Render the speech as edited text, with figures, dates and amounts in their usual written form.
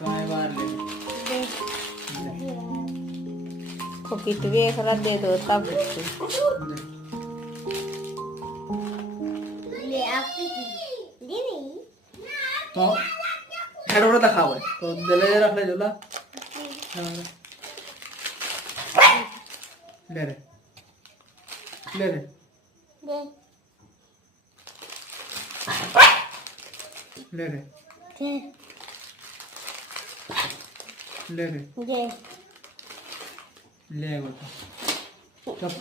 काय मार ले खोपीत वेखरा दे दो तब ले आपकी ले नहीं तो हेड बड़ा दिखाओ तो दिले रख ले जोला ले रे ले रे ले ले रे ले ले रे ले ले वो तो चुप